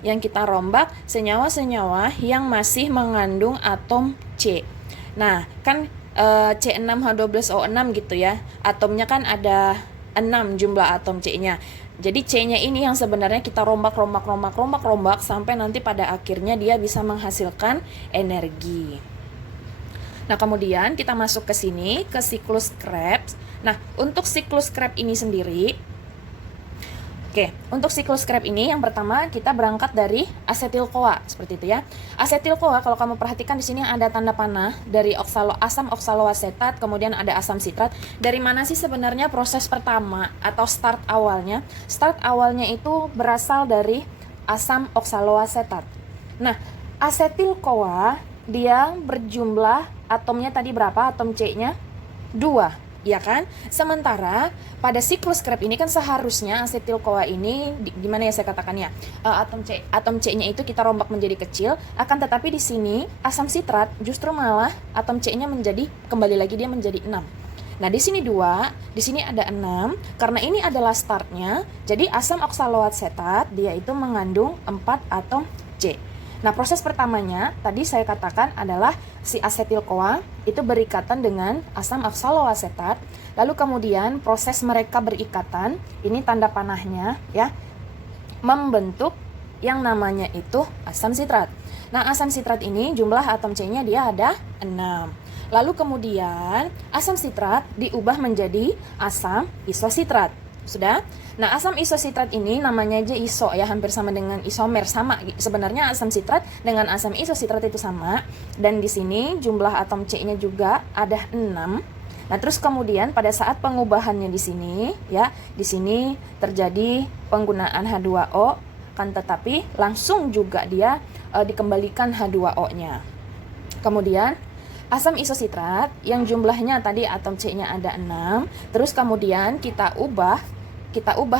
yang kita rombak senyawa-senyawa yang masih mengandung atom C. Nah, kan C6H12O6 gitu ya. Atomnya kan ada 6 jumlah atom C-nya. Jadi C-nya ini yang sebenarnya kita rombak sampai nanti pada akhirnya dia bisa menghasilkan energi. Nah, kemudian kita masuk ke sini ke siklus Krebs. Nah, untuk siklus Krebs ini sendiri, untuk siklus Krebs ini yang pertama kita berangkat dari asetil-CoA seperti itu ya. Asetil-CoA kalau kamu perhatikan di sini ada tanda panah dari asam oksaloasetat, kemudian ada asam sitrat. Dari mana sih sebenarnya proses pertama atau start awalnya? Start awalnya itu berasal dari asam oksaloasetat. Nah, asetil-CoA dia berjumlah atomnya tadi berapa? Atom C-nya 2. Ya kan? Sementara pada siklus Krebs ini kan seharusnya asetil-CoA ini gimana ya saya katakannya? Atom C-nya itu kita rombak menjadi kecil, akan tetapi di sini asam sitrat justru malah atom C-nya kembali lagi dia menjadi 6. Nah, di sini 2, di sini ada 6. Karena ini adalah startnya, jadi asam oksaloasetat dia itu mengandung 4 atom C. Nah, proses pertamanya tadi saya katakan adalah si asetil-CoA itu berikatan dengan asam oksaloasetat. Lalu kemudian proses mereka berikatan, ini tanda panahnya ya, membentuk yang namanya itu asam sitrat. Nah, asam sitrat ini jumlah atom C-nya dia ada 6. Lalu kemudian asam sitrat diubah menjadi asam isositrat. Sudah? Nah, asam isositrat ini namanya aja iso ya, hampir sama dengan isomer, sama. Sebenarnya asam sitrat dengan asam isositrat itu sama, dan di sini jumlah atom C-nya juga ada 6. Nah, terus kemudian pada saat pengubahannya di sini ya, di sini terjadi penggunaan H2O, kan tetapi langsung juga dia dikembalikan H2O-nya. Kemudian asam isositrat yang jumlahnya tadi atom C-nya ada 6, terus kemudian kita ubah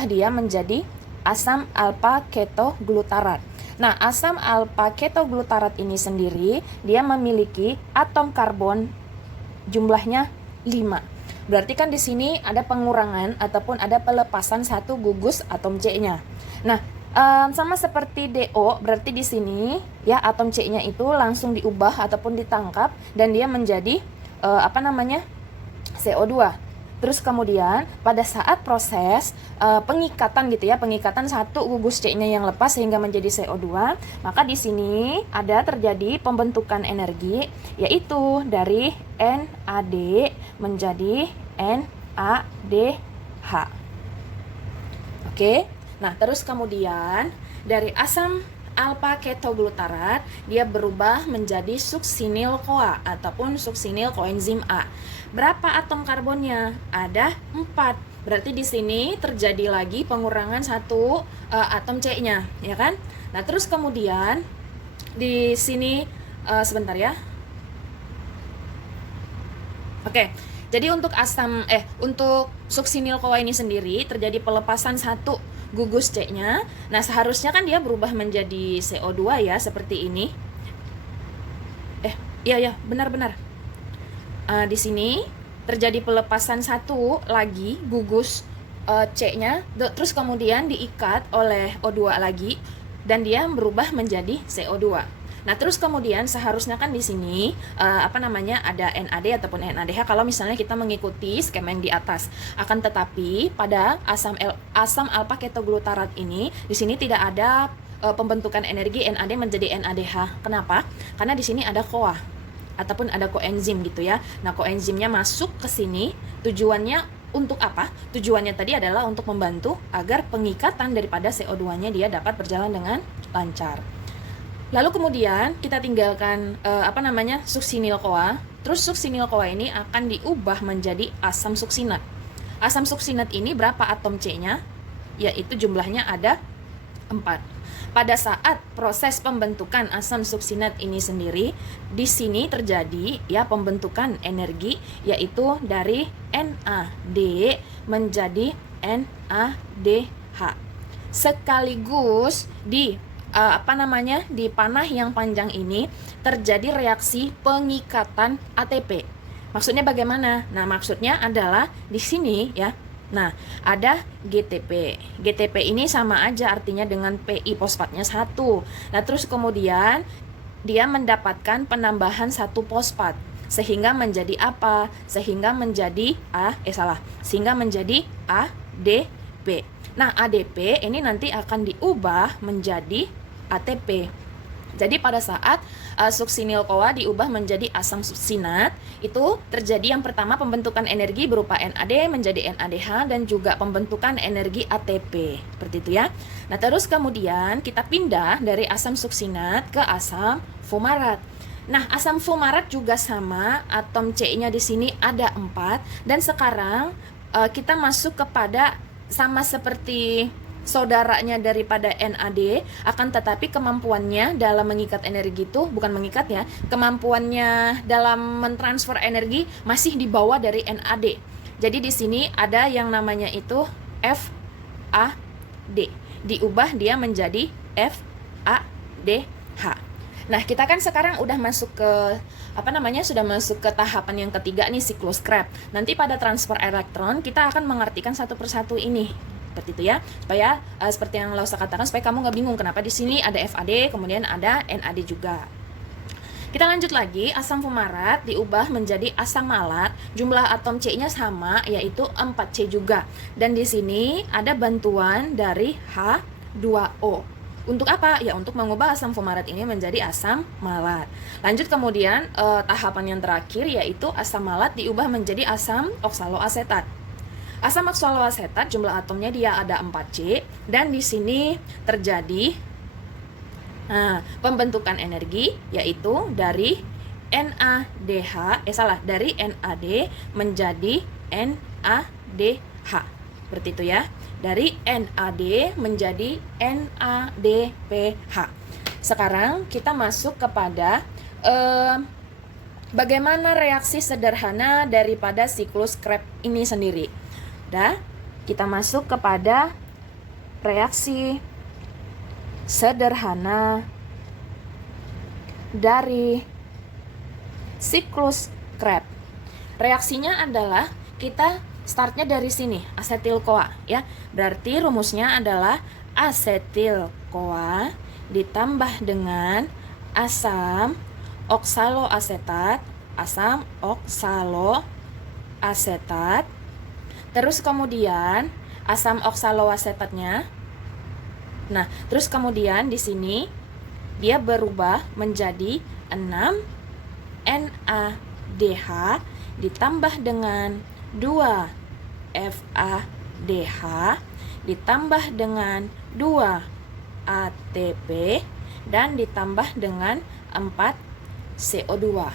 dia menjadi asam alfa ketoglutarat. Nah, asam alfa ketoglutarat ini sendiri dia memiliki atom karbon jumlahnya 5. Berarti kan di sini ada pengurangan ataupun ada pelepasan satu gugus atom C-nya. Nah, sama seperti DO, berarti di sini ya atom C-nya itu langsung diubah ataupun ditangkap dan dia menjadi CO2. Terus kemudian pada saat proses pengikatan gitu ya, pengikatan satu gugus C-nya yang lepas sehingga menjadi CO2, maka di sini ada terjadi pembentukan energi yaitu dari NAD menjadi NADH. Oke. Nah, terus kemudian dari asam alfa ketoglutarat dia berubah menjadi suksinil-CoA ataupun suksinil koenzim A. Berapa atom karbonnya? Ada 4. Berarti di sini terjadi lagi pengurangan satu atom C-nya, ya kan? Nah, terus kemudian di sini sebentar ya. Oke. Jadi untuk untuk suksinil-CoA ini sendiri terjadi pelepasan satu gugus C-nya. Nah, seharusnya kan dia berubah menjadi CO2 ya, seperti ini. Iya, benar-benar. Di sini terjadi pelepasan satu lagi gugus C-nya, terus kemudian diikat oleh O2 lagi dan dia berubah menjadi CO2. Nah, terus kemudian seharusnya kan di sini ada NAD ataupun NADH kalau misalnya kita mengikuti skema yang di atas. Akan tetapi pada asam alfa ketoglutarat ini di sini tidak ada pembentukan energi NAD menjadi NADH. Kenapa? Karena di sini ada CoA ataupun ada koenzim gitu ya. Nah, koenzimnya masuk ke sini, tujuannya untuk apa? Tujuannya tadi adalah untuk membantu agar pengikatan daripada CO2-nya dia dapat berjalan dengan lancar. Lalu kemudian kita tinggalkan suksinil-CoA. Terus suksinil-CoA ini akan diubah menjadi asam suksinat. Asam suksinat ini berapa atom C-nya? Yaitu jumlahnya ada 4. Pada saat proses pembentukan asam suksinat ini sendiri, di sini terjadi ya pembentukan energi yaitu dari NAD menjadi NADH. Sekaligus di panah yang panjang ini terjadi reaksi pengikatan ATP. Maksudnya bagaimana? Nah, maksudnya adalah di sini ya, Nah, ada GTP. GTP ini sama aja artinya dengan PI fosfatnya 1. Nah, terus kemudian dia mendapatkan penambahan 1 fosfat. Sehingga menjadi apa? Sehingga menjadi sehingga menjadi ADP. Nah, ADP ini nanti akan diubah menjadi ATP. Jadi pada saat suksinil-CoA diubah menjadi asam suksinat, itu terjadi yang pertama pembentukan energi berupa NAD menjadi NADH dan juga pembentukan energi ATP. Seperti itu ya. Nah, terus kemudian kita pindah dari asam suksinat ke asam fumarat. Nah, asam fumarat juga sama, atom C-nya di sini ada 4 dan sekarang kita masuk kepada sama seperti saudaranya daripada NAD, akan tetapi kemampuannya dalam mengikat energi itu bukan mengikat ya, kemampuannya dalam mentransfer energi masih di bawah dari NAD. Jadi di sini ada yang namanya itu FAD, diubah dia menjadi FADH. Nah, kita kan sekarang udah masuk ke sudah masuk ke tahapan yang ketiga nih, siklus Krebs. Nanti pada transfer elektron kita akan mengartikan satu persatu ini. Seperti itu ya, supaya seperti yang Lausa katakan, supaya kamu nggak bingung kenapa di sini ada FAD kemudian ada NAD juga. Kita lanjut lagi, asam fumarat diubah menjadi asam malat, jumlah atom C-nya sama yaitu 4C juga. Dan di sini ada bantuan dari H2O. Untuk apa? Ya untuk mengubah asam fumarat ini menjadi asam malat. Lanjut kemudian tahapan yang terakhir yaitu asam malat diubah menjadi asam oksaloasetat. Asam oksaloasetat jumlah atomnya dia ada 4C dan di sini terjadi pembentukan energi yaitu dari dari NAD menjadi NADH. Seperti itu ya. Dari NAD menjadi NADPH. Sekarang kita masuk kepada bagaimana reaksi sederhana daripada siklus Krebs ini sendiri. Kita masuk kepada reaksi sederhana dari siklus Krebs. Reaksinya adalah kita startnya dari sini, asetil-CoA ya. Berarti rumusnya adalah asetil-CoA ditambah dengan asam oksaloasetat, terus kemudian asam oksaloasetatnya. Nah, terus kemudian di sini dia berubah menjadi 6 NADH ditambah dengan 2 FADH ditambah dengan 2 ATP dan ditambah dengan 4 CO2.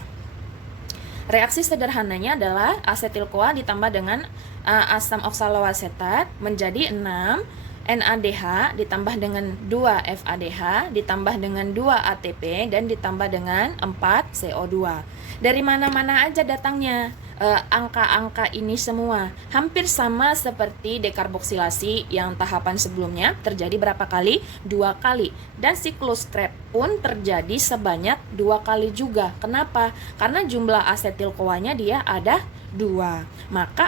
Reaksi sederhananya adalah asetil-CoA ditambah dengan asam oksaloasetat menjadi 6 NADH ditambah dengan 2 FADH ditambah dengan 2 ATP dan ditambah dengan 4 CO2. Dari mana-mana aja datangnya angka-angka ini semua. Hampir sama seperti dekarboksilasi yang tahapan sebelumnya terjadi berapa kali? 2 kali. Dan siklus Krebs pun terjadi sebanyak 2 kali juga. Kenapa? Karena jumlah asetil-CoA-nya dia ada 2. Maka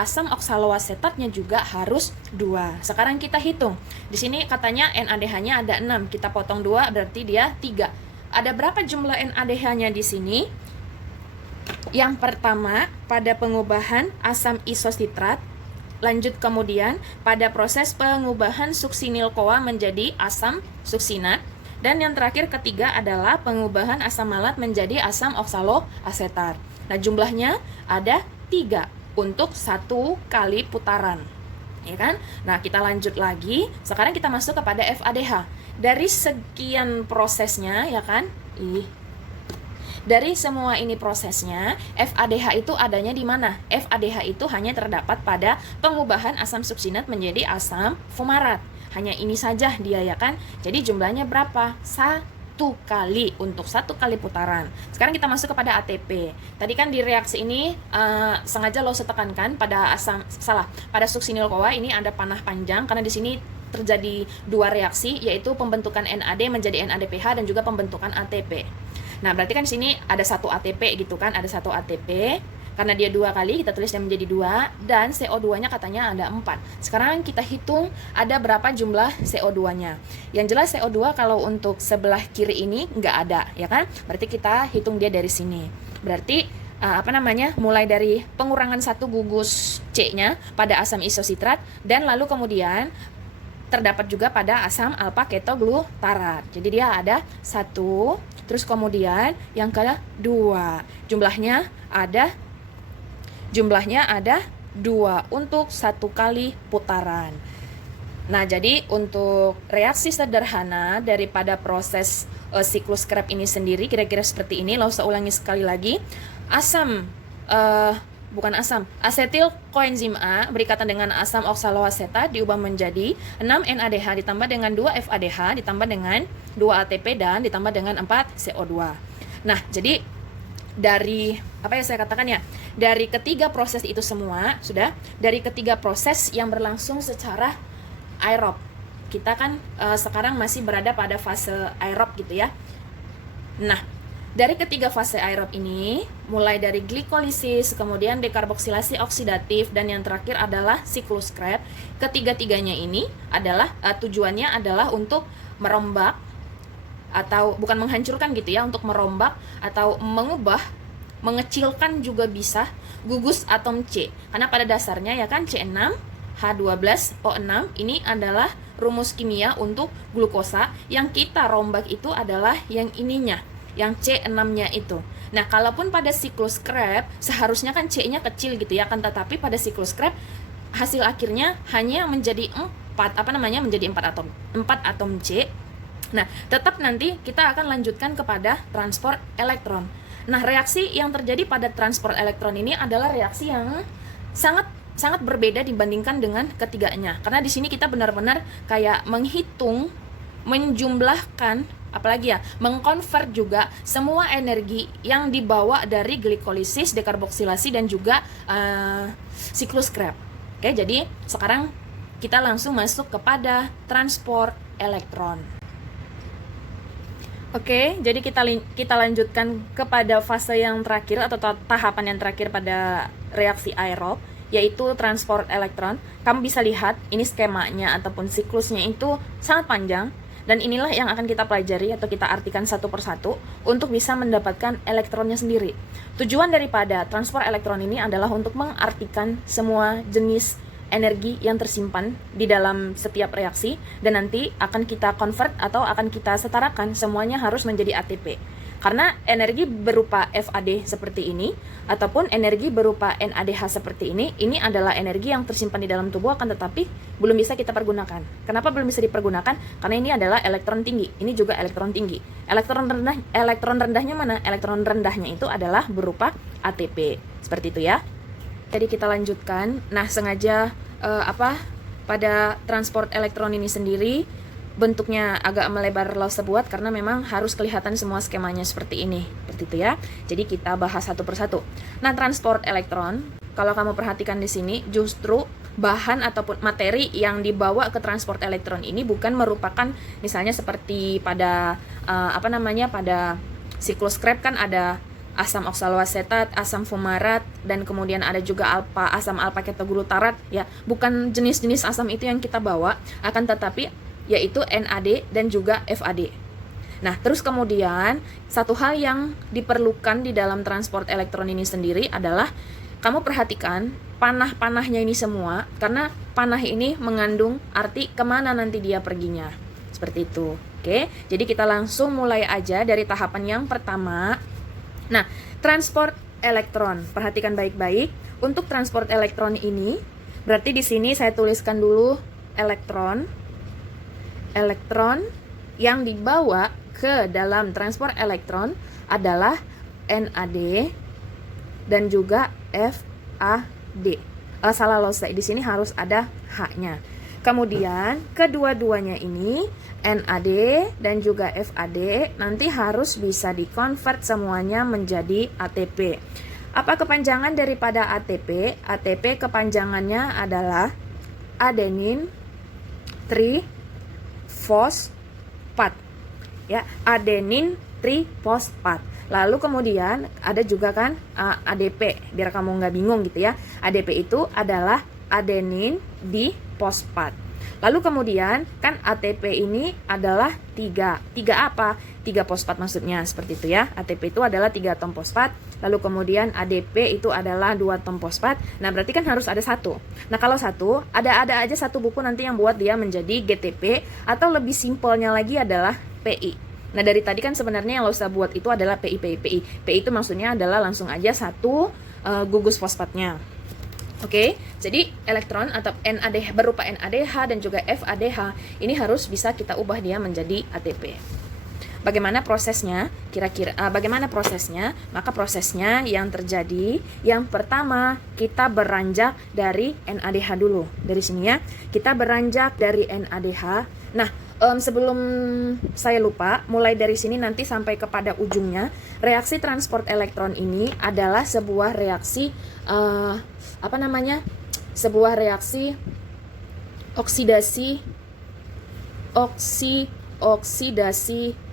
asam oksaloasetatnya juga harus 2. Sekarang kita hitung. Di sini katanya NADH-nya ada 6. Kita potong 2 berarti dia 3. Ada berapa jumlah NADH-nya di sini? Yang pertama pada pengubahan asam isositrat, lanjut kemudian pada proses pengubahan suksinil-CoA menjadi asam suksinat, dan yang terakhir ketiga adalah pengubahan asam malat menjadi asam oksaloasetat. Nah, jumlahnya ada 3 untuk 1 kali putaran. Ya kan? Nah, kita lanjut lagi. Sekarang kita masuk kepada FADH. Dari sekian prosesnya, ya kan? Dari semua ini prosesnya, FADH itu adanya di mana? FADH itu hanya terdapat pada pengubahan asam suksinat menjadi asam fumarat. Hanya ini saja dia, ya kan? Jadi jumlahnya berapa? 1 kali untuk 1 kali putaran. Sekarang kita masuk kepada ATP. Tadi kan di reaksi ini sengaja lo tekankan pada pada suksinil-CoA ini ada panah panjang karena di sini terjadi 2 reaksi, yaitu pembentukan NAD menjadi NADPH dan juga pembentukan ATP. Nah, berarti kan di sini ada 1 ATP gitu kan, ada 1 ATP. Karena dia 2 kali, kita tulisnya menjadi 2, dan CO2-nya katanya ada 4. Sekarang kita hitung ada berapa jumlah CO2-nya. Yang jelas CO2 kalau untuk sebelah kiri ini nggak ada, ya kan? Berarti kita hitung dia dari sini. Berarti mulai dari pengurangan 1 gugus C-nya pada asam isositrat, dan lalu kemudian terdapat juga pada asam alpha ketoglutarat. Jadi dia ada 1, terus kemudian yang kedua jumlahnya ada 2 untuk 1 kali putaran. Nah, jadi untuk reaksi sederhana daripada proses siklus Krebs ini sendiri kira-kira seperti ini. Lalu saya ulangi sekali lagi. Asetil koenzim A berikatan dengan asam oksaloasetat diubah menjadi 6 NADH ditambah dengan 2 FADH ditambah dengan 2 ATP dan ditambah dengan 4 CO2. Nah, jadi dari dari ketiga proses itu semua, dari ketiga proses yang berlangsung secara aerob. Kita kan sekarang masih berada pada fase aerob gitu ya. Nah, dari ketiga fase aerob ini, mulai dari glikolisis, kemudian dekarboksilasi oksidatif, dan yang terakhir adalah siklus Krebs. Ketiga-tiganya ini adalah tujuannya adalah untuk merombak atau bukan menghancurkan gitu ya, untuk merombak atau mengubah, mengecilkan juga bisa gugus atom C. Karena pada dasarnya ya kan C6H12O6 ini adalah rumus kimia untuk glukosa, yang kita rombak itu adalah yang ininya, yang C6-nya itu. Nah, kalaupun pada siklus Krebs seharusnya kan C-nya kecil gitu ya kan, tetapi pada siklus Krebs hasil akhirnya hanya menjadi 4 atom C. Nah, tetap nanti kita akan lanjutkan kepada transport elektron. Nah, reaksi yang terjadi pada transport elektron ini adalah reaksi yang sangat berbeda dibandingkan dengan ketiganya. Karena di sini kita benar-benar kayak menghitung, menjumlahkan, mengkonvert juga semua energi yang dibawa dari glikolisis, dekarboksilasi, dan juga siklus Krebs. Oke, jadi sekarang kita langsung masuk kepada transport elektron. Oke, jadi kita lanjutkan kepada fase yang terakhir atau tahapan yang terakhir pada reaksi aerob, yaitu transport elektron. Kamu bisa lihat ini skemanya ataupun siklusnya itu sangat panjang, dan inilah yang akan kita pelajari atau kita artikan satu persatu untuk bisa mendapatkan elektronnya sendiri. Tujuan daripada transport elektron ini adalah untuk mengartikan semua jenis energi yang tersimpan di dalam setiap reaksi, dan nanti akan kita convert atau akan kita setarakan semuanya harus menjadi ATP. Karena energi berupa FAD seperti ini ataupun energi berupa NADH seperti ini adalah energi yang tersimpan di dalam tubuh, akan tetapi belum bisa kita pergunakan. Kenapa belum bisa dipergunakan? Karena ini adalah elektron tinggi, ini juga elektron tinggi. Elektron rendahnya mana? Elektron rendahnya itu adalah berupa ATP. Seperti itu ya. Jadi kita lanjutkan. Nah, sengaja pada transport elektron ini sendiri bentuknya agak melebar sebuat karena memang harus kelihatan semua skemanya seperti ini. Seperti itu ya. Jadi kita bahas satu persatu. Nah, transport elektron, kalau kamu perhatikan di sini, justru bahan ataupun materi yang dibawa ke transport elektron ini bukan merupakan misalnya seperti pada pada siklus Krebs kan ada asam oksaloasetat, asam fumarat, dan kemudian ada juga asam alpha ketoglutarat ya. Bukan jenis-jenis asam itu yang kita bawa, akan tetapi yaitu NAD dan juga FAD. Nah, terus kemudian satu hal yang diperlukan di dalam transport elektron ini sendiri adalah kamu perhatikan panah-panahnya ini semua, karena panah ini mengandung arti kemana nanti dia perginya. Seperti itu. Oke, jadi kita langsung mulai aja dari tahapan yang pertama. Nah, transport elektron, perhatikan baik-baik. Untuk transport elektron ini, berarti di sini saya tuliskan dulu elektron yang dibawa ke dalam transport elektron adalah NAD dan juga FAD. Salah di sini harus ada H-nya. Kemudian kedua-duanya ini NAD dan juga FAD nanti harus bisa dikonvert semuanya menjadi ATP. Apa kepanjangan daripada ATP? ATP kepanjangannya adalah adenin trifosfat. Ya, adenin trifosfat. Lalu kemudian ada juga kan ADP, biar kamu nggak bingung gitu ya. ADP itu adalah adenin difosfat. Lalu kemudian kan ATP ini adalah 3 apa? 3 fosfat maksudnya, seperti itu ya. ATP itu adalah 3 atom fosfat. Lalu kemudian ADP itu adalah 2 atom fosfat. Nah berarti kan harus ada 1. Nah kalau 1, ada aja 1 buku nanti yang buat dia menjadi GTP, atau lebih simpelnya lagi adalah PI. Nah dari tadi kan sebenarnya yang lo usah buat itu adalah PI. PI itu maksudnya adalah langsung aja 1 gugus fosfatnya. Oke, jadi elektron atau NADH berupa NADH dan juga FADH ini harus bisa kita ubah dia menjadi ATP. Bagaimana prosesnya? Kira-kira bagaimana prosesnya? Maka prosesnya yang terjadi, yang pertama kita beranjak dari NADH dulu. Dari sini ya, kita beranjak dari NADH. Nah, sebelum saya lupa, mulai dari sini nanti sampai kepada ujungnya, reaksi transport elektron ini adalah sebuah reaksi sebuah reaksi oksidasi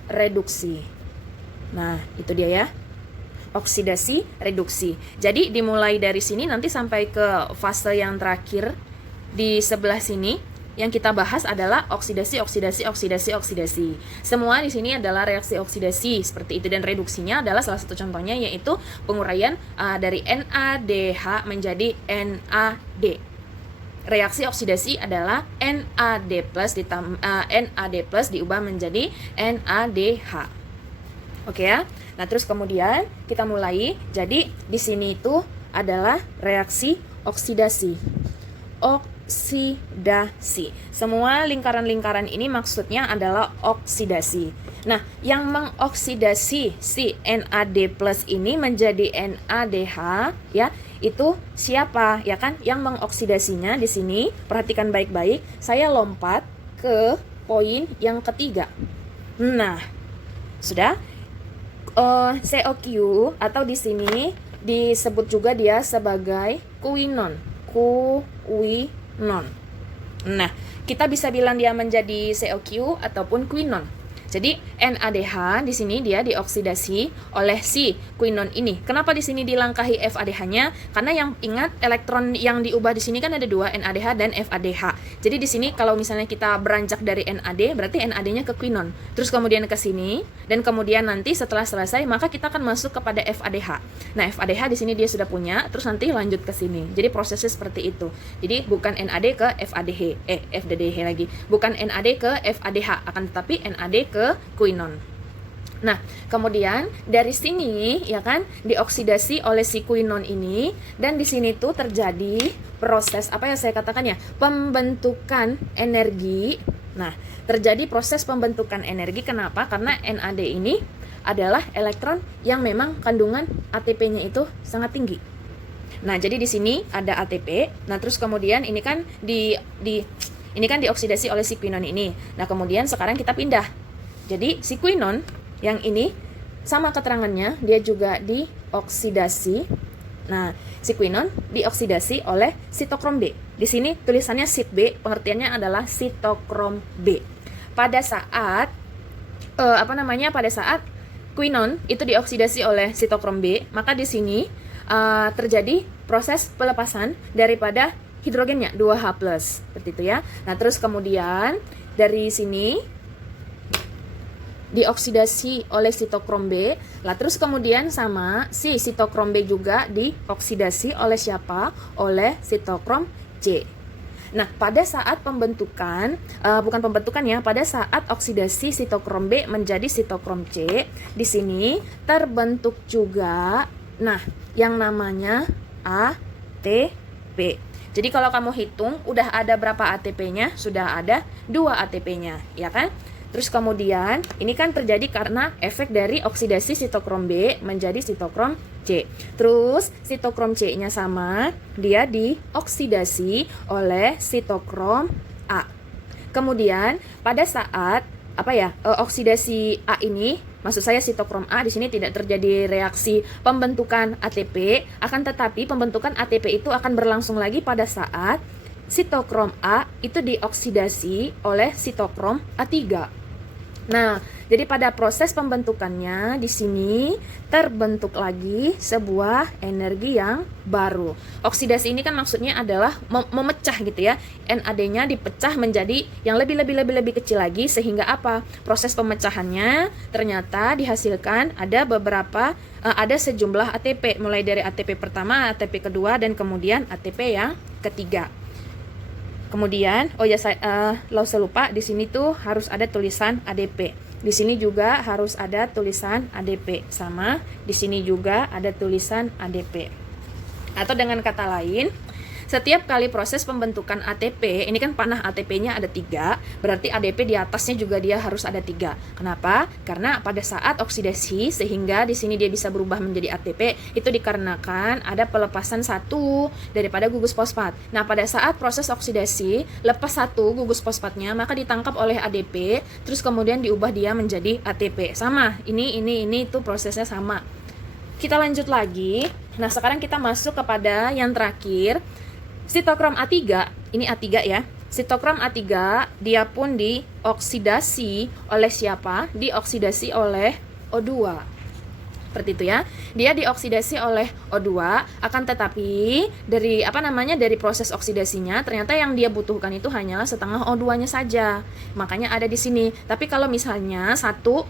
reduksi. Nah, itu dia ya. Oksidasi reduksi. Jadi dimulai dari sini nanti sampai ke fase yang terakhir di sebelah sini. Yang kita bahas adalah oksidasi. Semua di sini adalah reaksi oksidasi seperti itu, dan reduksinya adalah salah satu contohnya yaitu penguraian dari NADH menjadi NAD. Reaksi oksidasi adalah NAD+ diubah menjadi NADH. Oke ya. Nah, terus kemudian kita mulai. Jadi di sini itu adalah reaksi oksidasi. Semua lingkaran-lingkaran ini maksudnya adalah oksidasi. Nah, yang mengoksidasi si NAD+ ini menjadi NADH ya, itu siapa? Ya kan, yang mengoksidasinya di sini. Perhatikan baik-baik. Saya lompat ke poin yang ketiga. Nah, sudah COQ atau di sini disebut juga dia sebagai kuinon. Nah, kita bisa bilang dia menjadi COQ ataupun kuinon. Jadi NADH di sini dia dioksidasi oleh si kuinon ini. Kenapa di sini dilangkahi FADH-nya? Karena yang ingat elektron yang diubah di sini kan ada 2, NADH dan FADH. Jadi di sini kalau misalnya kita beranjak dari NAD, berarti NAD-nya ke kuinon. Terus kemudian ke sini, dan kemudian nanti setelah selesai maka kita akan masuk kepada FADH. Nah, FADH di sini dia sudah punya, terus nanti lanjut ke sini. Jadi prosesnya seperti itu. Jadi bukan NAD ke FADH, FDDH lagi. Bukan NAD ke FADH, akan tetapi NAD ke kuinon. Nah, kemudian dari sini ya kan dioksidasi oleh si kuinon ini, dan di sini tuh terjadi proses apa yang saya katakan ya, pembentukan energi. Nah, terjadi proses pembentukan energi. Kenapa? Karena NAD ini adalah elektron yang memang kandungan ATP-nya itu sangat tinggi. Nah, jadi di sini ada ATP. Nah, terus kemudian ini kan ini kan dioksidasi oleh si kuinon ini. Nah, kemudian sekarang kita pindah. Jadi si kuinon yang ini sama keterangannya, dia juga dioksidasi. Nah, si kuinon dioksidasi oleh sitokrom B. Di sini tulisannya sit B, pengertiannya adalah sitokrom B. Pada saat pada saat kuinon itu dioksidasi oleh sitokrom B, maka di sini terjadi proses pelepasan daripada hidrogennya 2H+, seperti itu ya. Nah, terus kemudian dari sini dioksidasi oleh sitokrom B. Lah terus kemudian sama si sitokrom B juga dioksidasi oleh siapa? Oleh sitokrom C. Nah, pada saat pembentukan pada saat oksidasi sitokrom B menjadi sitokrom C, di sini terbentuk juga yang namanya ATP. Jadi kalau kamu hitung udah ada berapa ATP-nya? Sudah ada 2 ATP-nya, ya kan? Terus kemudian ini kan terjadi karena efek dari oksidasi sitokrom B menjadi sitokrom C. Terus sitokrom C-nya sama, dia dioksidasi oleh sitokrom A. Kemudian pada saat oksidasi A ini, maksud saya sitokrom A, di sini tidak terjadi reaksi pembentukan ATP, akan tetapi pembentukan ATP itu akan berlangsung lagi pada saat sitokrom A itu dioksidasi oleh sitokrom A3. Nah, jadi pada proses pembentukannya di sini terbentuk lagi sebuah energi yang baru. Oksidasi ini kan maksudnya adalah memecah gitu ya. NAD-nya dipecah menjadi yang lebih kecil lagi sehingga apa? Proses pemecahannya ternyata dihasilkan ada sejumlah ATP mulai dari ATP pertama, ATP kedua dan kemudian ATP yang ketiga. Kemudian, saya lupa di sini tuh harus ada tulisan ADP. Di sini juga harus ada tulisan ADP, sama di sini juga ada tulisan ADP. Atau dengan kata lain, setiap kali proses pembentukan ATP, ini kan panah ATP-nya ada 3, berarti ADP di atasnya juga dia harus ada 3. Kenapa? Karena pada saat oksidasi, sehingga di sini dia bisa berubah menjadi ATP, itu dikarenakan ada pelepasan satu daripada gugus fosfat. Nah, pada saat proses oksidasi, lepas satu gugus fosfatnya, maka ditangkap oleh ADP, terus kemudian diubah dia menjadi ATP. Sama, ini itu prosesnya sama. Kita lanjut lagi. Nah, sekarang kita masuk kepada yang terakhir. Sitokrom A3, ini A3 ya. Sitokrom A3 dia pun dioksidasi oleh siapa? Dioksidasi oleh O2. Seperti itu ya. Dia dioksidasi oleh O2, akan tetapi dari proses oksidasinya ternyata yang dia butuhkan itu hanyalah setengah O2-nya saja. Makanya ada di sini. Tapi kalau misalnya satu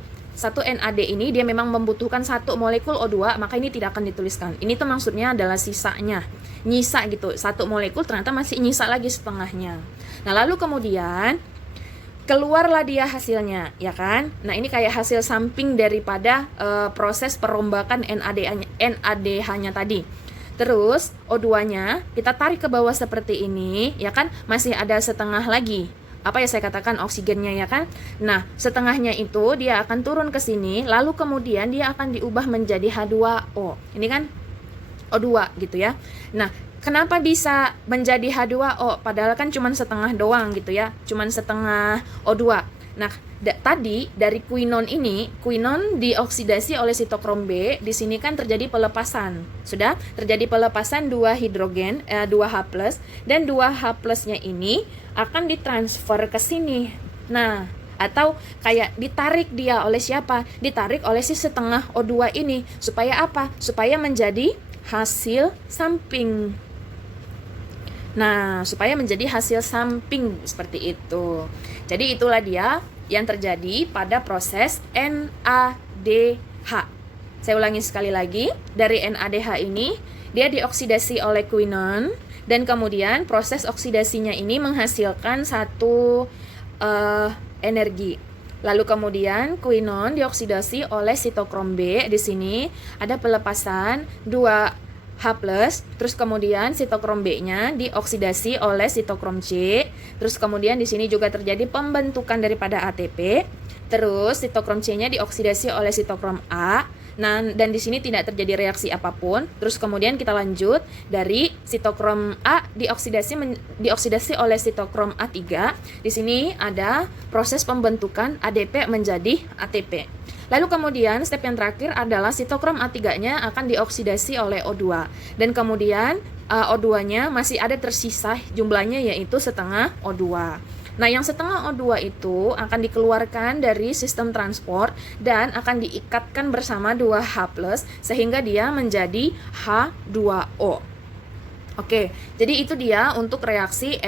NAD ini dia memang membutuhkan 1 molekul O2, maka ini tidak akan dituliskan. Ini tuh maksudnya adalah sisanya. Nyisa gitu. 1 molekul ternyata masih nyisa lagi setengahnya. Nah, lalu kemudian keluarlah dia hasilnya, ya kan? Nah, ini kayak hasil samping daripada proses perombakan NADH-nya tadi. Terus O2-nya kita tarik ke bawah seperti ini, ya kan? Masih ada setengah lagi. Apa ya saya katakan oksigennya, ya kan? Nah, setengahnya itu dia akan turun ke sini, lalu kemudian dia akan diubah menjadi H2O. Ini kan O2 gitu ya. Nah, kenapa bisa menjadi H2O padahal kan cuma setengah doang gitu ya, cuma setengah O2. Nah, tadi dari quinon dioksidasi oleh sitokrom B, di sini kan terjadi pelepasan. Sudah terjadi pelepasan 2 hidrogen, 2H+, dan 2H+-nya ini akan ditransfer ke sini. Nah, atau kayak ditarik dia oleh siapa? Ditarik oleh si setengah O2 ini. Supaya apa? Supaya menjadi hasil samping. Nah, supaya menjadi hasil samping seperti itu. Jadi itulah dia yang terjadi pada proses NADH. Saya ulangi sekali lagi, dari NADH ini dia dioksidasi oleh quinon dan kemudian proses oksidasinya ini menghasilkan satu energi. Lalu kemudian quinon dioksidasi oleh sitokrom B. Di sini ada pelepasan 2H+, terus kemudian sitokrom B-nya dioksidasi oleh sitokrom C. Terus kemudian di sini juga terjadi pembentukan daripada ATP. Terus sitokrom C-nya dioksidasi oleh sitokrom A. Nah, dan di sini tidak terjadi reaksi apapun. Terus kemudian kita lanjut dari sitokrom A dioksidasi oleh sitokrom A3. Di sini ada proses pembentukan ADP menjadi ATP. Lalu kemudian step yang terakhir adalah sitokrom A3-nya akan dioksidasi oleh O2. Dan kemudian O2-nya masih ada tersisa jumlahnya yaitu setengah O2. Nah, yang setengah O2 itu akan dikeluarkan dari sistem transport dan akan diikatkan bersama 2H+, sehingga dia menjadi H2O. Oke, jadi itu dia untuk reaksi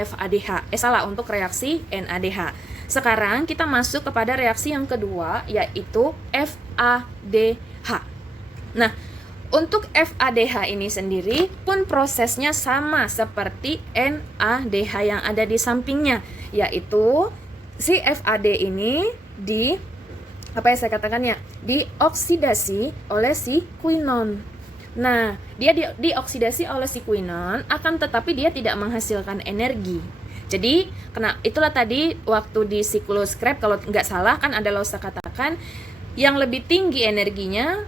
untuk reaksi NADH. Sekarang kita masuk kepada reaksi yang kedua, yaitu FADH. Nah, untuk FADH ini sendiri pun prosesnya sama seperti NADH yang ada di sampingnya, yaitu si FAD ini dioksidasi oleh si quinon. Nah, dia dioksidasi oleh si quinon, akan tetapi dia tidak menghasilkan energi. Jadi, itulah tadi waktu di siklus Krebs, kalau nggak salah kan ada Lausa katakan yang lebih tinggi energinya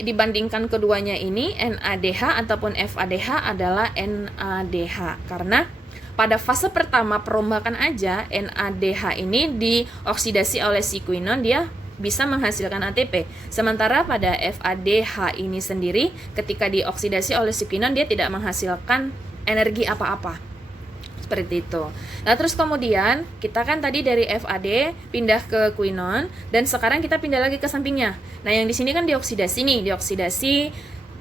dibandingkan keduanya ini, NADH ataupun FADH adalah NADH. Karena pada fase pertama perombakan aja, NADH ini dioksidasi oleh si quinon, dia bisa menghasilkan ATP. Sementara pada FADH ini sendiri, ketika dioksidasi oleh si quinon, dia tidak menghasilkan energi apa-apa. Seperti itu. Nah, terus kemudian kita kan tadi dari FAD pindah ke quinon dan sekarang kita pindah lagi ke sampingnya. Nah, yang di sini kan dioksidasi nih, dioksidasi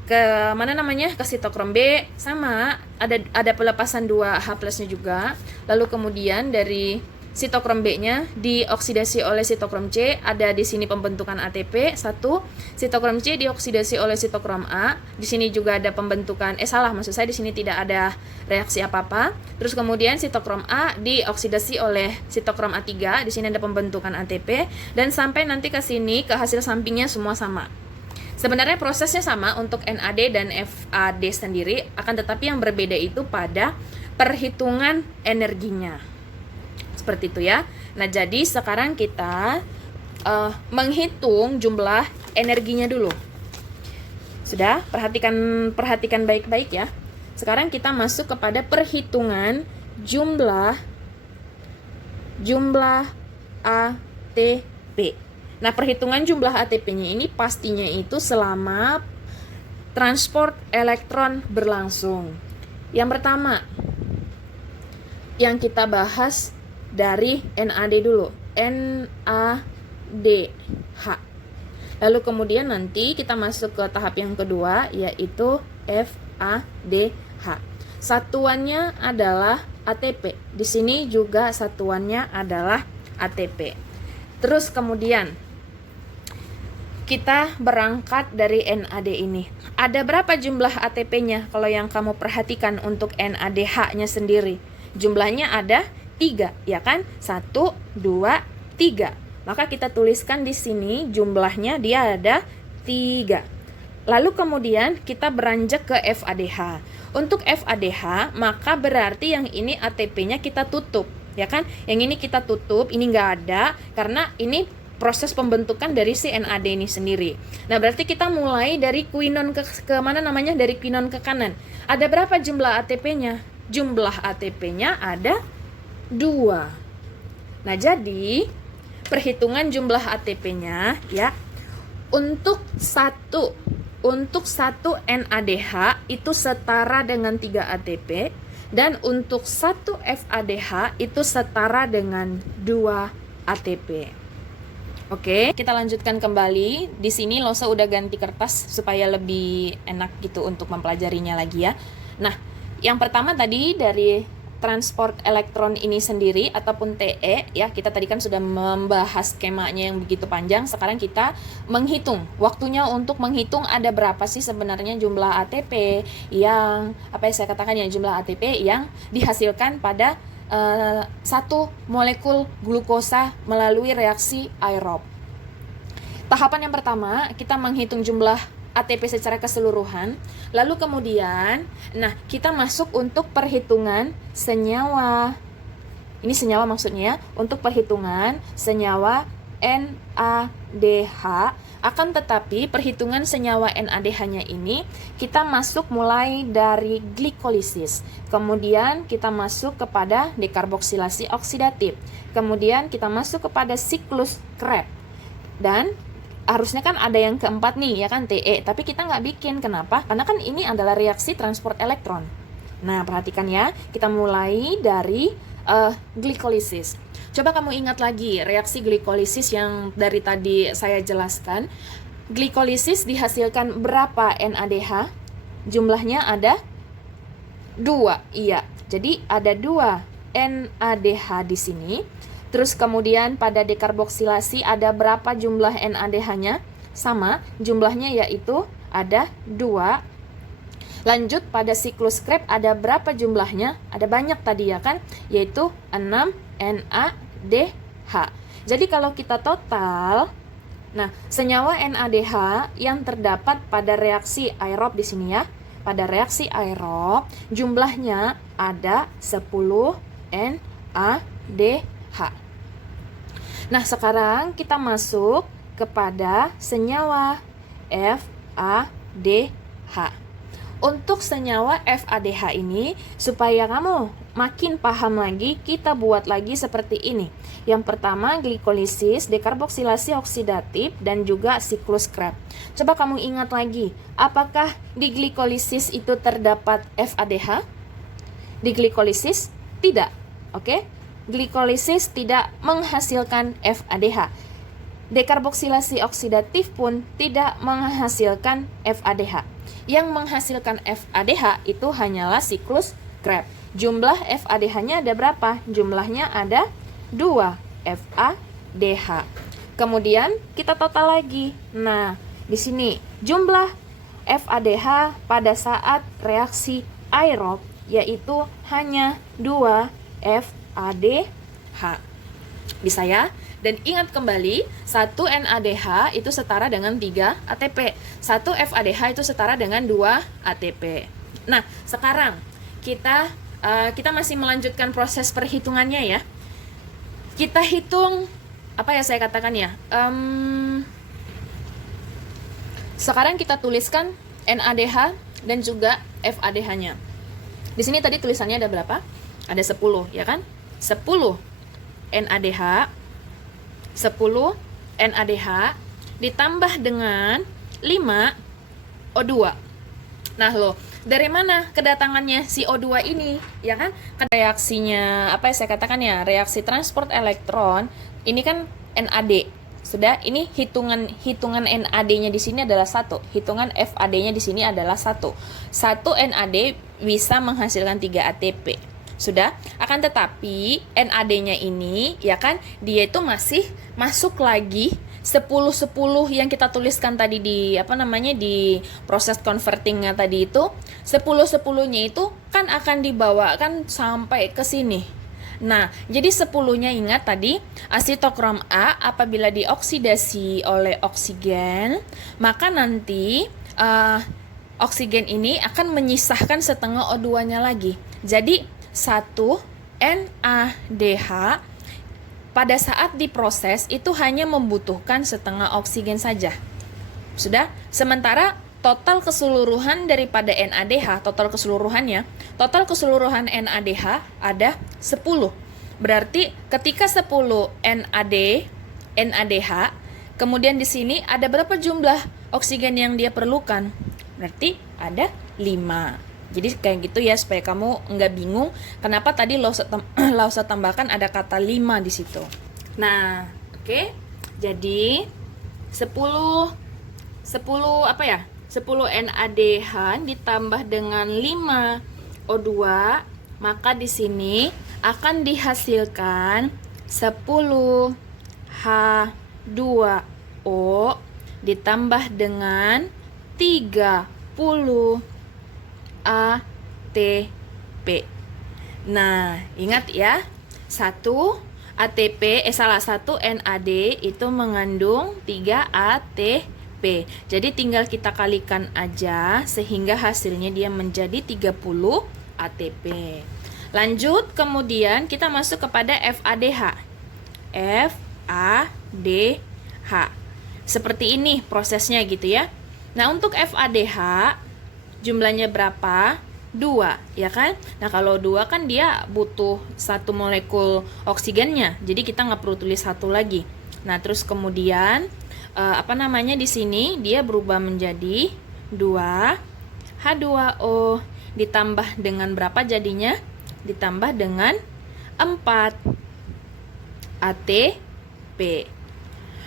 ke mana namanya? Ke sitokrom B, sama ada pelepasan 2H plusnya juga. Lalu kemudian dari sitokrom B-nya dioksidasi oleh sitokrom C, ada di sini pembentukan ATP 1, sitokrom C dioksidasi oleh sitokrom A. Di sini juga ada pembentukan maksud saya di sini tidak ada reaksi apa-apa. Terus kemudian sitokrom A dioksidasi oleh sitokrom A3, di sini ada pembentukan ATP dan sampai nanti ke sini ke hasil sampingnya semua sama. Sebenarnya prosesnya sama untuk NAD dan FAD sendiri, akan tetapi yang berbeda itu pada perhitungan energinya. Seperti itu ya. Nah, jadi sekarang kita menghitung jumlah energinya dulu. Sudah? Perhatikan baik-baik ya. Sekarang kita masuk kepada perhitungan jumlah ATP. Nah, perhitungan jumlah ATP-nya ini pastinya itu selama transport elektron berlangsung. Yang pertama yang kita bahas dari NAD dulu, NADH. Lalu kemudian nanti kita masuk ke tahap yang kedua, yaitu FADH. Satuannya adalah ATP. Di sini juga satuannya adalah ATP. Terus kemudian kita berangkat dari NAD ini. Ada berapa jumlah ATP-nya kalau yang kamu perhatikan untuk NADH-nya sendiri? Jumlahnya ada 3, ya kan? 1, 2, 3. Maka kita tuliskan di sini jumlahnya dia ada 3. Lalu kemudian kita beranjak ke FADH. Untuk FADH, maka berarti yang ini ATP-nya kita tutup, ya kan? Yang ini kita tutup, ini nggak ada karena ini proses pembentukan dari si NAD ini sendiri. Nah, berarti kita mulai dari quinon ke mana namanya? Dari quinon ke kanan. Ada berapa jumlah ATP-nya? Jumlah ATP-nya ada 2. Nah, jadi perhitungan jumlah ATP-nya ya, untuk satu NADH itu setara dengan 3 ATP dan untuk 1 FADH itu setara dengan 2 ATP. Oke, kita lanjutkan kembali. Di sini Losa udah ganti kertas supaya lebih enak gitu untuk mempelajarinya lagi ya. Nah, yang pertama tadi dari transport elektron ini sendiri ataupun TE ya, kita tadi kan sudah membahas skemanya yang begitu panjang. Sekarang kita menghitung waktunya untuk menghitung ada berapa sih sebenarnya jumlah ATP yang saya katakan ya, jumlah ATP yang dihasilkan pada satu molekul glukosa melalui reaksi aerob. Tahapan yang pertama kita menghitung jumlah ATP secara keseluruhan. Lalu kemudian, kita masuk untuk perhitungan senyawa. Ini senyawa maksudnya, untuk perhitungan senyawa NADH. Akan tetapi perhitungan senyawa NADH-nya ini kita masuk mulai dari glikolisis. Kemudian kita masuk kepada dekarboksilasi oksidatif. Kemudian kita masuk kepada siklus Krebs. Dan harusnya kan ada yang keempat nih ya kan, TE, tapi kita nggak bikin. Kenapa? Karena kan ini adalah reaksi transport elektron. Nah, perhatikan ya, kita mulai dari glikolisis. Coba kamu ingat lagi reaksi glikolisis yang dari tadi saya jelaskan. Glikolisis dihasilkan berapa NADH? Jumlahnya ada 2, iya. Jadi ada 2 NADH di sini. Terus kemudian pada dekarboksilasi ada berapa jumlah NADH-nya? Sama, jumlahnya yaitu ada 2. Lanjut pada siklus Krebs ada berapa jumlahnya? Ada banyak tadi ya kan? Yaitu 6 NADH. Jadi kalau kita total, senyawa NADH yang terdapat pada reaksi aerob di sini ya. Pada reaksi aerob jumlahnya ada 10 NADH. Nah, sekarang kita masuk kepada senyawa FADH. Untuk senyawa FADH ini, supaya kamu makin paham lagi, kita buat lagi seperti ini. Yang pertama, glikolisis, dekarboksilasi oksidatif, dan juga siklus Krebs. Coba kamu ingat lagi, apakah di glikolisis itu terdapat FADH? Di glikolisis Tidak. Oke? Glikolisis tidak menghasilkan FADH. Dekarboksilasi oksidatif pun tidak menghasilkan FADH. Yang menghasilkan FADH itu hanyalah siklus Krebs. Jumlah FADH-nya ada berapa? Jumlahnya ada 2 FADH. Kemudian kita total lagi. Nah, di sini jumlah FADH pada saat reaksi aerob yaitu hanya 2 FADH. Bisa ya? Dan ingat kembali, 1 NADH itu setara dengan 3 ATP. 1 FADH itu setara dengan 2 ATP. Nah, sekarang kita masih melanjutkan proses perhitungannya ya. Kita hitung, apa ya saya katakan ya? Sekarang kita tuliskan NADH dan juga FADH-nya. Di sini tadi tulisannya ada berapa? Ada 10, ya kan? 10 NADH, 10 NADH ditambah dengan 5 O2. Nah loh, dari mana kedatangannya si O2 ini? Ya kan? Reaksinya, apa ya saya katakan ya? Reaksi transport elektron, ini kan NAD. Sudah, ini hitungan NAD-nya di sini adalah 1. Hitungan FAD-nya di sini adalah 1. 1 NAD bisa menghasilkan 3 ATP. Sudah, akan tetapi NAD-nya ini ya kan dia itu masih masuk lagi 10-10 yang kita tuliskan tadi di di proses convertingnya tadi itu 10-10-nya itu kan akan dibawakan sampai ke sini. Nah, jadi 10-nya ingat tadi asitokrom A apabila dioksidasi oleh oksigen, maka nanti oksigen ini akan menyisahkan setengah O2-nya lagi. Jadi 1 NADH pada saat diproses itu hanya membutuhkan setengah oksigen saja. Sudah? Sementara total keseluruhan daripada NADH, total keseluruhan NADH ada 10. Berarti ketika 10 NADH, kemudian di sini ada berapa jumlah oksigen yang dia perlukan? Berarti ada 5. Jadi kayak gitu ya supaya kamu nggak bingung kenapa tadi Lause tambahkan ada kata 5 di situ. Nah, oke. Jadi 10 NADH ditambah dengan 5 O2, maka di sini akan dihasilkan 10 H2O ditambah dengan 30 ATP. Nah, ingat ya, satu NAD itu mengandung 3 ATP. Jadi tinggal kita kalikan aja sehingga hasilnya dia menjadi 30 ATP. Lanjut, kemudian kita masuk kepada FADH. FADH. Seperti ini prosesnya gitu ya. Nah, untuk FADH jumlahnya berapa? 2, ya kan? Nah, kalau 2 kan dia butuh 1 molekul oksigennya. Jadi kita nggak perlu tulis 1 lagi. Nah, terus kemudian di sini dia berubah menjadi 2 H2O ditambah dengan berapa jadinya? Ditambah dengan 4 ATP.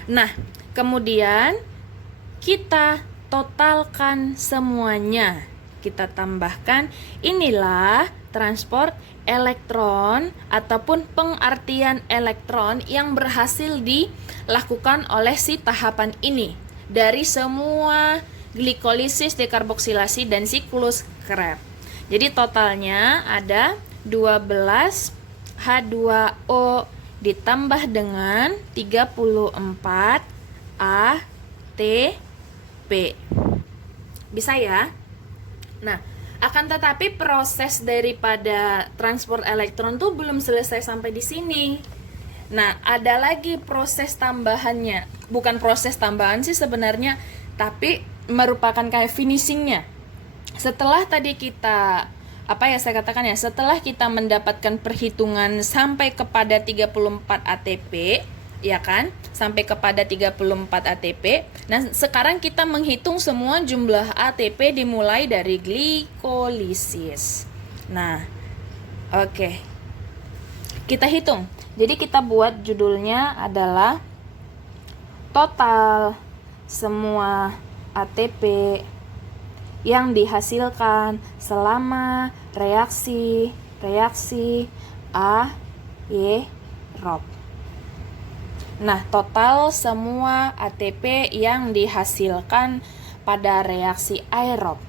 Nah, kemudian kita totalkan semuanya. Kita tambahkan, inilah transport elektron ataupun pengartian elektron yang berhasil dilakukan oleh si tahapan ini dari semua glikolisis, dekarboksilasi, dan siklus Krebs. Jadi totalnya ada 12 H2O ditambah dengan 34 ATP. Bisa ya? Nah, akan tetapi proses daripada transport elektron tuh belum selesai sampai di sini. Nah, ada lagi proses tambahannya. Bukan proses tambahan sih sebenarnya, tapi merupakan kayak finishingnya. Setelah tadi kita setelah kita mendapatkan perhitungan sampai kepada 34 ATP, ya kan? Sampai kepada 34 ATP. Nah, sekarang kita menghitung semua jumlah ATP dimulai dari glikolisis. Nah, oke. Kita hitung. Jadi kita buat judulnya adalah total semua ATP yang dihasilkan selama reaksi aerob. Nah, total semua ATP yang dihasilkan pada reaksi aerob.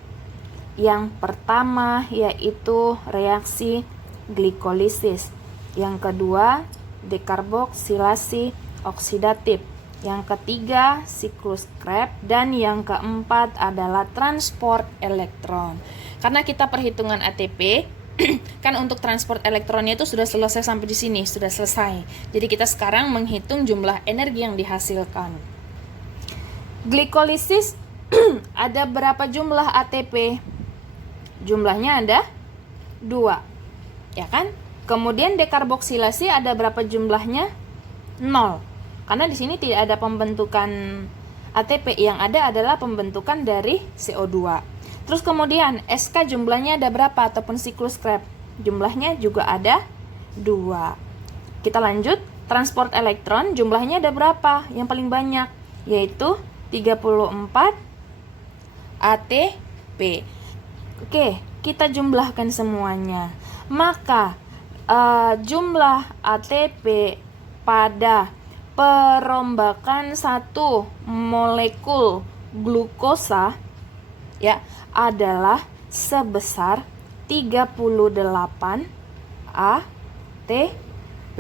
Yang pertama yaitu reaksi glikolisis. Yang kedua, dekarboksilasi oksidatif. Yang ketiga, siklus Krebs. Dan yang keempat adalah transport elektron. Karena kita perhitungan ATP, kan untuk transport elektronnya itu sudah selesai sampai di sini, sudah selesai. Jadi kita sekarang menghitung jumlah energi yang dihasilkan. Glikolisis ada berapa jumlah ATP? Jumlahnya ada 2, ya kan? Kemudian dekarboksilasi ada berapa jumlahnya? 0. Karena di sini tidak ada pembentukan ATP, yang ada adalah pembentukan dari CO2. Terus kemudian SK jumlahnya ada berapa, ataupun siklus Krebs jumlahnya juga ada 2. Kita lanjut, transport elektron jumlahnya ada berapa? Yang paling banyak yaitu 34 ATP. Oke, kita jumlahkan semuanya. Maka jumlah ATP pada perombakan satu molekul glukosa ya adalah sebesar 38 ATP.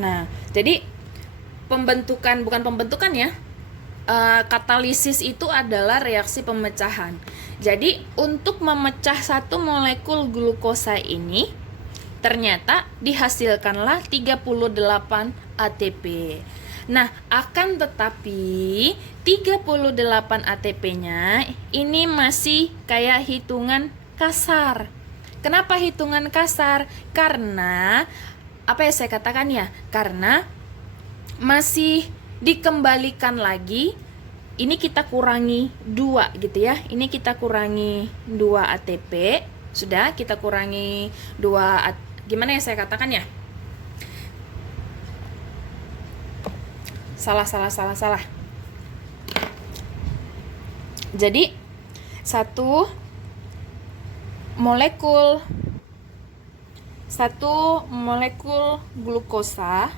Nah, jadi katalisis itu adalah reaksi pemecahan. Jadi untuk memecah satu molekul glukosa ini ternyata dihasilkanlah 38 ATP. Nah, akan tetapi 38 ATP-nya ini masih kayak hitungan kasar. Kenapa hitungan kasar? Karena apa ya saya katakan ya? Karena masih dikembalikan lagi, ini kita kurangi 2 gitu ya. Ini kita kurangi 2 ATP. Sudah, kita kurangi 2 gimana ya saya katakan ya? Salah. Jadi satu molekul glukosa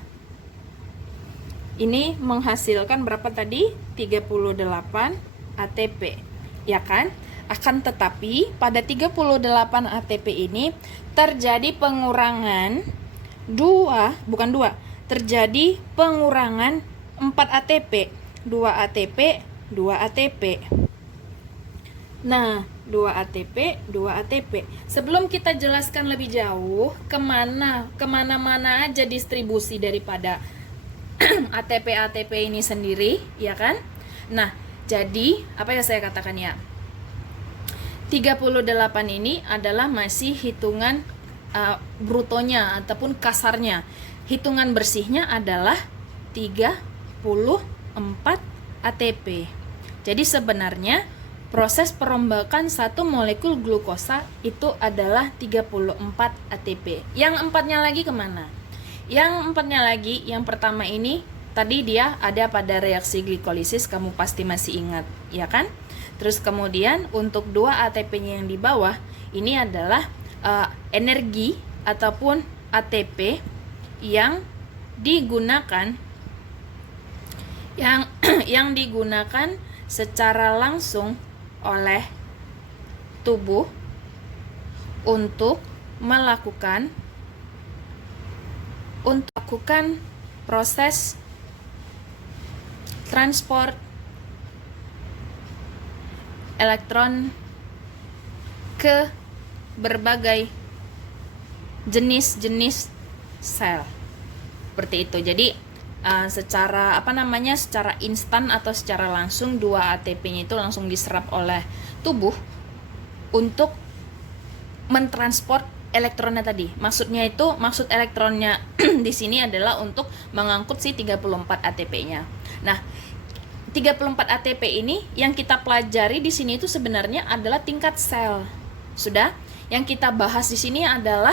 ini menghasilkan berapa tadi? 38 ATP, ya kan? Akan tetapi pada 38 ATP ini terjadi pengurangan terjadi pengurangan 4 ATP, 2 ATP. Nah, 2 ATP. Sebelum kita jelaskan lebih jauh kemana-mana aja distribusi daripada ATP ini sendiri, ya kan? Nah, jadi apa ya saya katakan ya? 38 ini adalah masih hitungan brutonya ataupun kasarnya. Hitungan bersihnya adalah 34 ATP. Jadi sebenarnya proses perombakan satu molekul glukosa itu adalah 34 ATP. Yang empatnya lagi kemana? Yang empatnya lagi, yang pertama ini tadi dia ada pada reaksi glikolisis, kamu pasti masih ingat, ya kan? Terus kemudian untuk 2 ATP-nya yang di bawah ini adalah energi ataupun ATP yang digunakan yang digunakan secara langsung oleh tubuh untuk melakukan proses transport elektron ke berbagai jenis-jenis sel. Seperti itu. Jadi secara instan atau secara langsung 2 ATP-nya itu langsung diserap oleh tubuh untuk mentransport elektronnya tadi. Maksud elektronnya di sini adalah untuk mengangkut si 34 ATP-nya. Nah, 34 ATP ini yang kita pelajari di sini itu sebenarnya adalah tingkat sel. Sudah? Yang kita bahas di sini adalah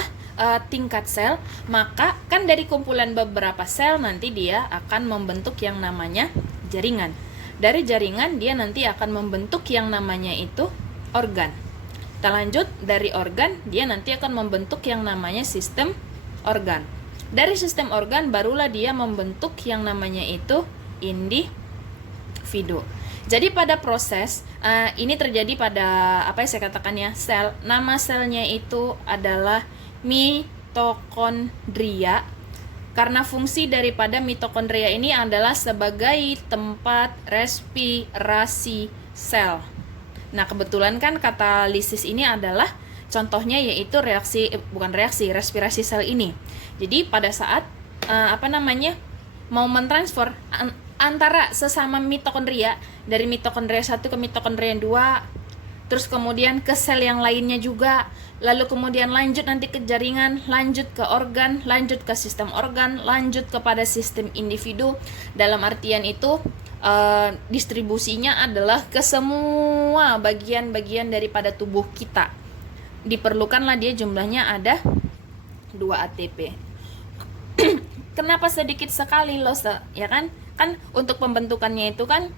tingkat sel, maka kan dari kumpulan beberapa sel nanti dia akan membentuk yang namanya jaringan. Dari jaringan dia nanti akan membentuk yang namanya itu organ. Kita lanjut, dari organ dia nanti akan membentuk yang namanya sistem organ. Dari sistem organ barulah dia membentuk yang namanya itu individu. Jadi pada proses ini terjadi pada apa yang saya katakan ya, sel. Nama selnya itu adalah mitokondria. Karena fungsi daripada mitokondria ini adalah sebagai tempat respirasi sel. Nah, kebetulan kan katalisis ini adalah contohnya yaitu respirasi sel ini. Jadi pada saat mau mentransfer antara sesama mitokondria, dari mitokondria 1 ke mitokondria 2, terus kemudian ke sel yang lainnya juga, lalu kemudian lanjut nanti ke jaringan, lanjut ke organ, lanjut ke sistem organ, lanjut kepada sistem individu. Dalam artian itu distribusinya adalah ke semua bagian-bagian daripada tubuh kita. Diperlukanlah dia jumlahnya ada 2 ATP. Kenapa sedikit sekali loh, ya kan? Kan untuk pembentukannya itu kan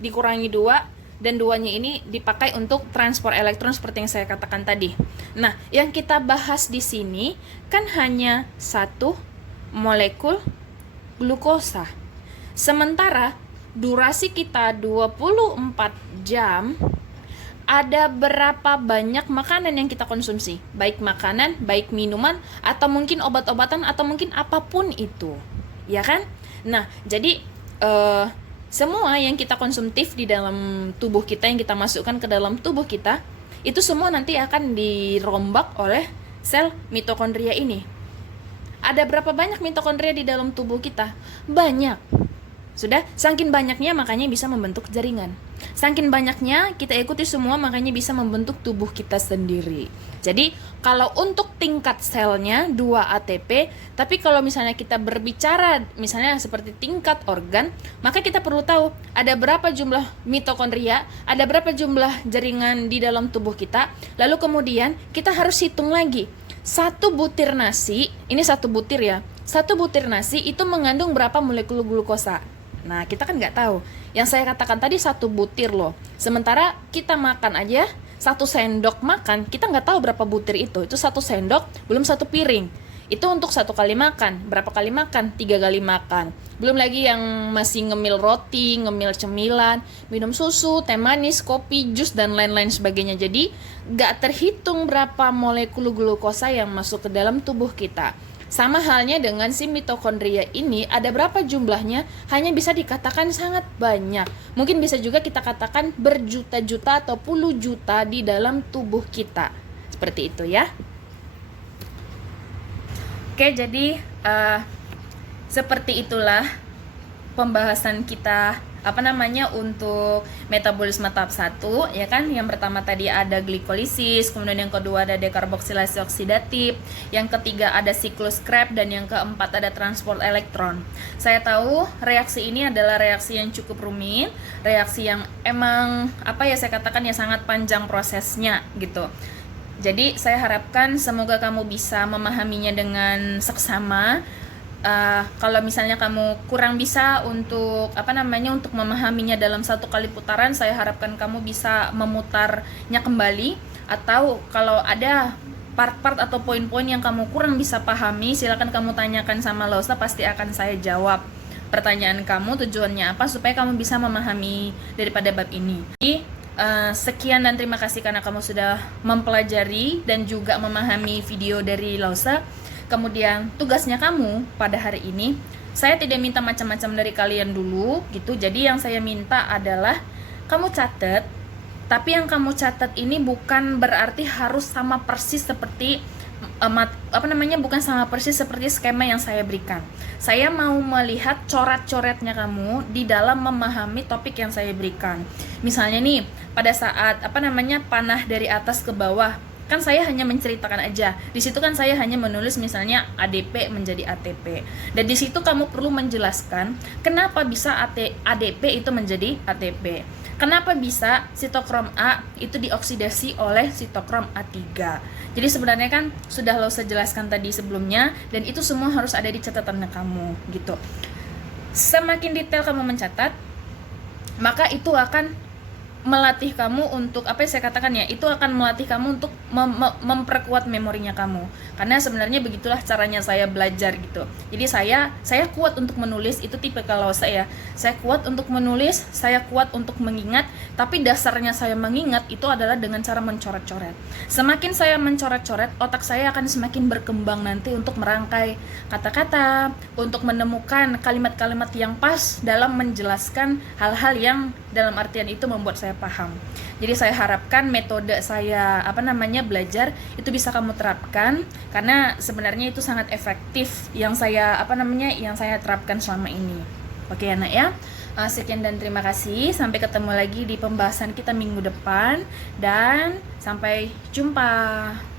dikurangi 2, dan 2-nya ini dipakai untuk transport elektron seperti yang saya katakan tadi. Nah, yang kita bahas di sini kan hanya 1 molekul glukosa. Sementara durasi kita 24 jam, ada berapa banyak makanan yang kita konsumsi? Baik makanan, baik minuman, atau mungkin obat-obatan, atau mungkin apapun itu. Ya kan? Nah, jadi semua yang kita konsumtif di dalam tubuh kita, yang kita masukkan ke dalam tubuh kita, itu semua nanti akan dirombak oleh sel mitokondria ini. Ada berapa banyak mitokondria di dalam tubuh kita? Banyak. Sudah, saking banyaknya makanya bisa membentuk jaringan. Saking banyaknya kita ikuti semua makanya bisa membentuk tubuh kita sendiri. Jadi, kalau untuk tingkat selnya 2 ATP, tapi kalau misalnya kita berbicara misalnya seperti tingkat organ, maka kita perlu tahu ada berapa jumlah mitokondria, ada berapa jumlah jaringan di dalam tubuh kita. Lalu kemudian kita harus hitung lagi. 1 butir nasi, ini 1 butir ya. 1 butir nasi itu mengandung berapa molekul glukosa? Nah, kita kan nggak tahu. Yang saya katakan tadi 1 butir loh. Sementara kita makan aja 1 sendok makan, kita nggak tahu berapa butir itu. Itu 1 sendok, belum 1 piring. Itu untuk 1 kali makan. Berapa kali makan? 3 kali makan. Belum lagi yang masih ngemil roti, ngemil cemilan, minum susu, teh manis, kopi, jus, dan lain-lain sebagainya. Jadi, nggak terhitung berapa molekul glukosa yang masuk ke dalam tubuh kita. Sama halnya dengan si mitokondria ini, ada berapa jumlahnya, hanya bisa dikatakan sangat banyak. Mungkin bisa juga kita katakan berjuta-juta atau puluh juta di dalam tubuh kita. Seperti itu ya. Oke, jadi seperti itulah pembahasan kita untuk metabolisme tahap 1, ya kan. Yang pertama tadi ada glikolisis, kemudian yang kedua ada dekarboksilasi oksidatif, yang ketiga ada siklus Krebs, dan yang keempat ada transport elektron. Saya tahu reaksi ini adalah reaksi yang cukup rumit, reaksi yang emang saya katakan ya sangat panjang prosesnya gitu. Jadi saya harapkan semoga kamu bisa memahaminya dengan seksama. Kalau misalnya kamu kurang bisa untuk untuk memahaminya dalam 1 kali putaran, saya harapkan kamu bisa memutarnya kembali, atau kalau ada part-part atau poin-poin yang kamu kurang bisa pahami, silakan kamu tanyakan sama Lausa, pasti akan saya jawab pertanyaan kamu, tujuannya apa supaya kamu bisa memahami daripada bab ini. Jadi, sekian dan terima kasih karena kamu sudah mempelajari dan juga memahami video dari Lausa. Kemudian tugasnya kamu pada hari ini, saya tidak minta macam-macam dari kalian dulu gitu. Jadi yang saya minta adalah kamu catat, tapi yang kamu catat ini bukan berarti harus sama persis seperti bukan sama persis seperti skema yang saya berikan. Saya mau melihat coret-coretnya kamu di dalam memahami topik yang saya berikan. Misalnya nih, pada saat panah dari atas ke bawah, kan saya hanya menceritakan aja. Di situ kan saya hanya menulis misalnya ADP menjadi ATP. Dan di situ kamu perlu menjelaskan kenapa bisa ADP itu menjadi ATP. Kenapa bisa sitokrom A itu dioksidasi oleh sitokrom A3? Jadi sebenarnya kan sudah lo jelaskan tadi sebelumnya, dan itu semua harus ada di catatannya kamu gitu. Semakin detail kamu mencatat, maka itu akan melatih kamu untuk apa yang saya katakan ya, itu akan melatih kamu untuk memperkuat memorinya kamu, karena sebenarnya begitulah caranya saya belajar gitu. Jadi saya kuat untuk menulis, itu tipe kalau saya kuat untuk menulis, saya kuat untuk mengingat, tapi dasarnya saya mengingat itu adalah dengan cara mencoret-coret. Semakin saya mencoret-coret, otak saya akan semakin berkembang nanti untuk merangkai kata-kata, untuk menemukan kalimat-kalimat yang pas dalam menjelaskan hal-hal yang dalam artian itu membuat saya paham. Jadi saya harapkan metode saya belajar itu bisa kamu terapkan, karena sebenarnya itu sangat efektif yang saya terapkan selama ini. Oke anak ya. Sekian dan terima kasih. Sampai ketemu lagi di pembahasan kita minggu depan, dan sampai jumpa.